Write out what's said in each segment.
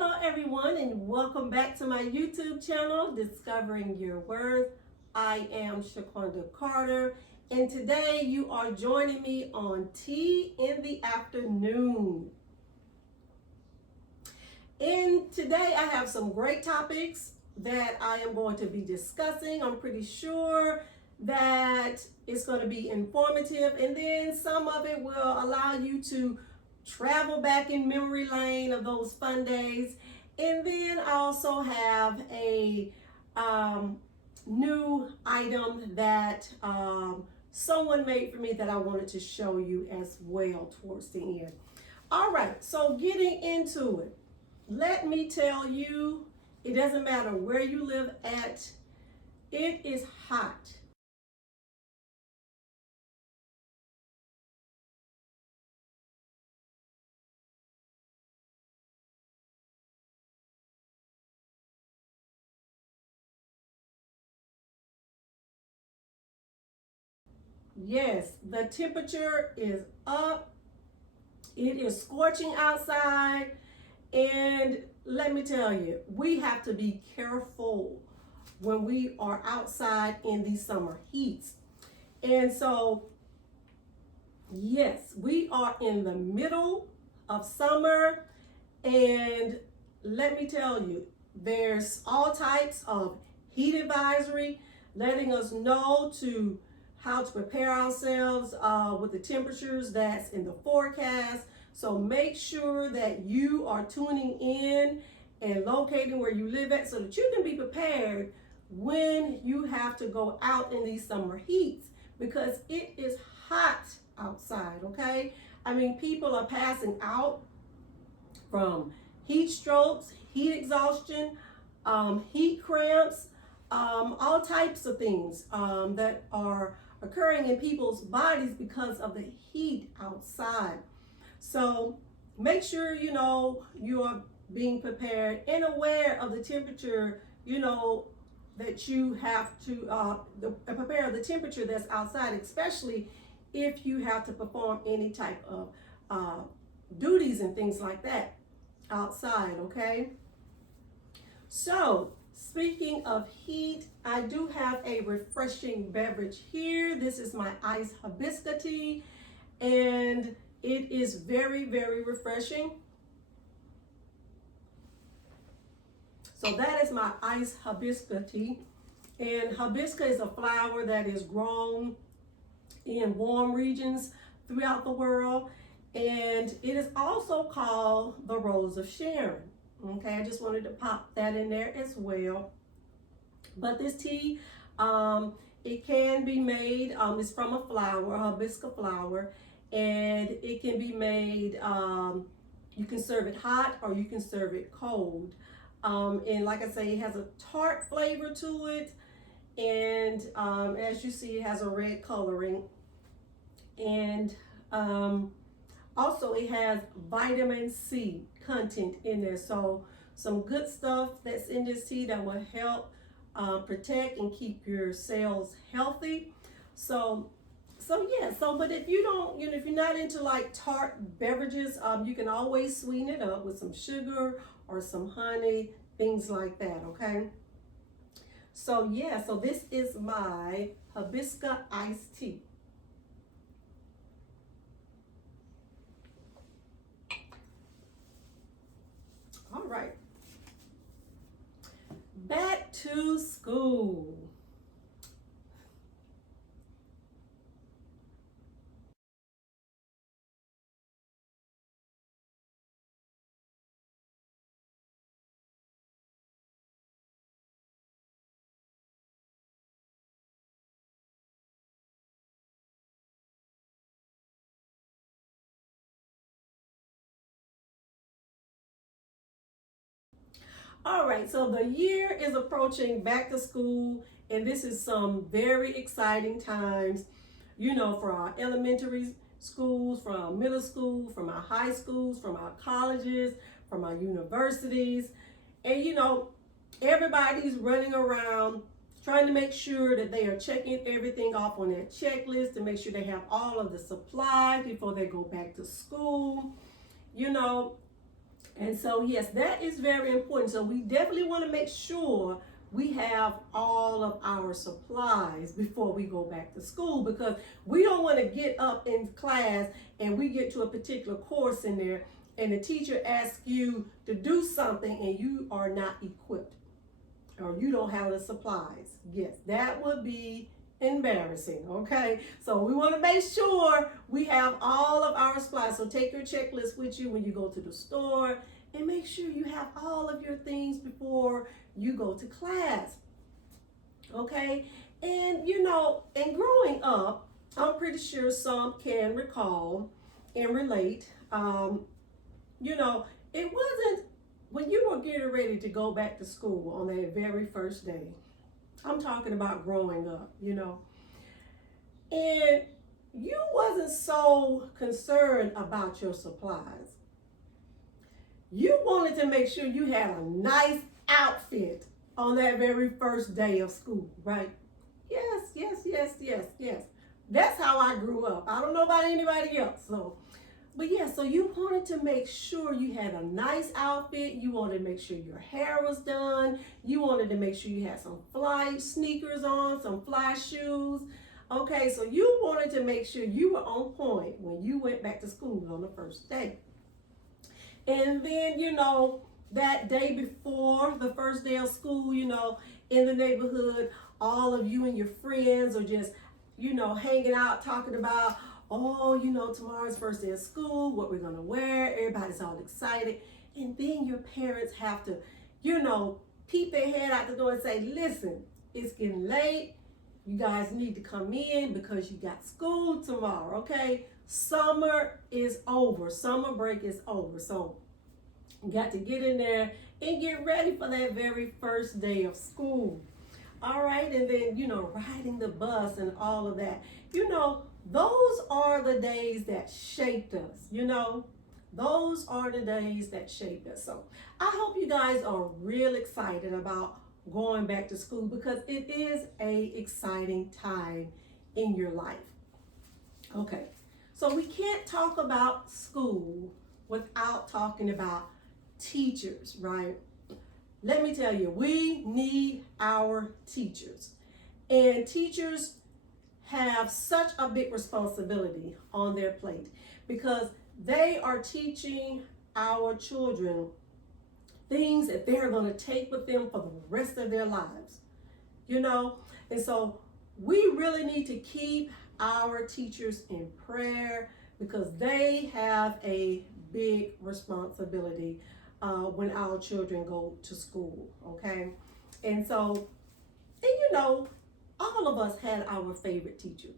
Hello everyone and welcome back to my YouTube channel, Discovering Your Worth. I am Shaquonda Carter and today you are joining me on Tea in the Afternoon. And today I have some great topics that I am going to be discussing. I'm pretty sure that it's going to be informative, and then some of it will allow you to travel back in memory lane of those fun days. And then I also have a new item that someone made for me that I wanted to show you as well towards the end. All right, so getting into it, let me tell you, it doesn't matter where you live at, it is hot. Yes, the temperature is up. It is scorching outside. And let me tell you, we have to be careful when we are outside in these summer heats. And so, yes, we are in the middle of summer. And let me tell you, there's all types of heat advisory letting us know to how to prepare ourselves with the temperatures that's in the forecast. So make sure that you are tuning in and locating where you live at so that you can be prepared when you have to go out in these summer heats, because it is hot outside, okay? I mean, people are passing out from heat strokes, heat exhaustion, heat cramps, all types of things that are occurring in people's bodies because of the heat outside. So make sure you know you are being prepared and aware of the temperature, that you have to prepare the temperature that's outside, especially if you have to perform any type of duties and things like that outside, okay? So speaking of heat, I do have a refreshing beverage here. This is my iced hibiscus tea, and it is very, very refreshing. So that is my iced hibiscus tea. And hibiscus is a flower that is grown in warm regions throughout the world. And it is also called the Rose of Sharon. Okay, I just wanted to pop that in there as well. But this tea, it can be made, it's from a flower, a hibiscus flower, and it can be made, you can serve it hot or you can serve it cold. And like I say, it has a tart flavor to it. And as you see, it has a red coloring. And also it has vitamin C content in there. So some good stuff that's in this tea that will help protect and keep your cells healthy. But if you don't, if you're not into like tart beverages, you can always sweeten it up with some sugar or some honey, things like that, okay? So this is my hibiscus iced tea. All right. Back to school. All right, so the year is approaching, back to school, and this is some very exciting times, for our elementary schools, from our middle school, from our high schools, from our colleges, from our universities. And everybody's running around trying to make sure that they are checking everything off on their checklist to make sure they have all of the supplies before they go back to school, And so, yes, that is very important. So we definitely want to make sure we have all of our supplies before we go back to school, because we don't want to get up in class and we get to a particular course in there and the teacher asks you to do something and you are not equipped or you don't have the supplies. Yes, that would be embarrassing. Okay, so we want to make sure we have all of our supplies. So take your checklist with you when you go to the store and make sure you have all of your things before you go to class. Okay, and and growing up, I'm pretty sure some can recall and relate. It wasn't when you were getting ready to go back to school on that very first day. I'm talking about growing up, and you wasn't so concerned about your supplies. You wanted to make sure you had a nice outfit on that very first day of school, right? Yes, yes, yes, yes, yes. That's how I grew up. I don't know about anybody else. But yeah, so you wanted to make sure you had a nice outfit. You wanted to make sure your hair was done. You wanted to make sure you had some fly sneakers on, some fly shoes. Okay, so you wanted to make sure you were on point when you went back to school on the first day. And then, that day before the first day of school, in the neighborhood, all of you and your friends are just, hanging out, talking about, oh, tomorrow's first day of school, what we're going to wear. Everybody's all excited. And then your parents have to, peep their head out the door and say, listen, it's getting late. You guys need to come in because you got school tomorrow, okay? Summer is over. Summer break is over. So you got to get in there and get ready for that very first day of school. All right, and then, riding the bus and all of that. Those are the days that shaped us, Those are the days that shaped us. So I hope you guys are real excited about going back to school, because it is a exciting time in your life. Okay, so we can't talk about school without talking about teachers, right? Let me tell you, we need our teachers. And teachers have such a big responsibility on their plate, because they are teaching our children things that they're going to take with them for the rest of their lives, And so we really need to keep our teachers in prayer, because they have a big responsibility when our children go to school, okay? And so, all of us had our favorite teacher,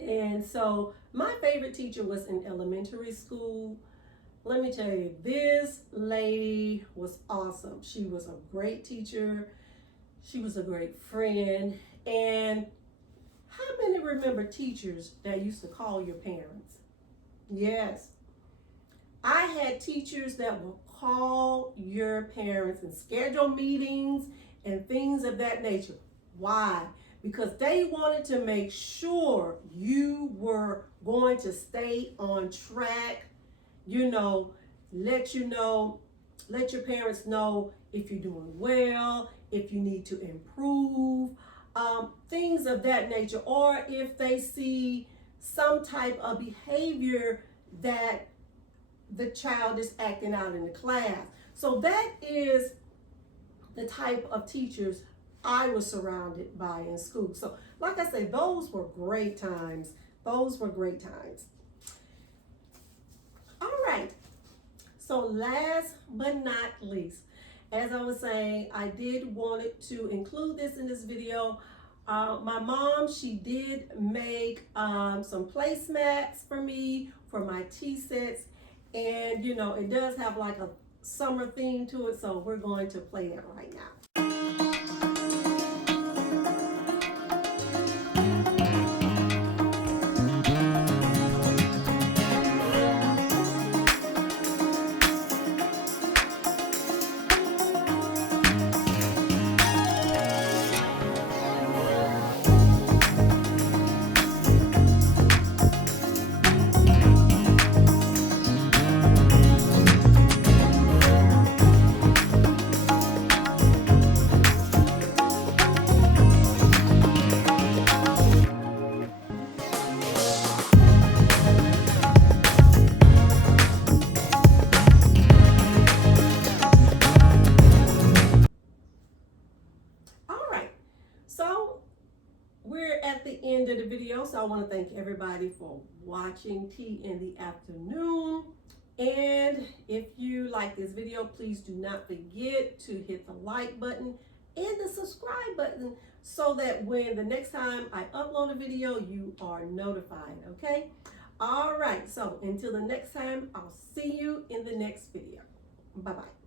And so my favorite teacher was in elementary school. Let me tell you, this lady was awesome. She was a great teacher. She was a great friend. And how many remember teachers that used to call your parents? Yes. I had teachers that would call your parents and schedule meetings and things of that nature. Why? Because they wanted to make sure you were going to stay on track, let your parents know if you're doing well, if you need to improve, things of that nature, or if they see some type of behavior that the child is acting out in the class. So that is the type of teachers I was surrounded by in school. So like I say, those were great times. Those were great times. All right. So last but not least, as I was saying, I did wanted to include this in this video. My mom, she did make some placemats for me for my tea sets. And, it does have like a summer theme to it. So we're going to play it right now. at the end of the video, so I want to thank everybody for watching Tea in the Afternoon. And if you like this video, please do not forget to hit the like button and the subscribe button so that when the next time I upload a video, you are notified, okay? All right, so until the next time, I'll see you in the next video. Bye-bye.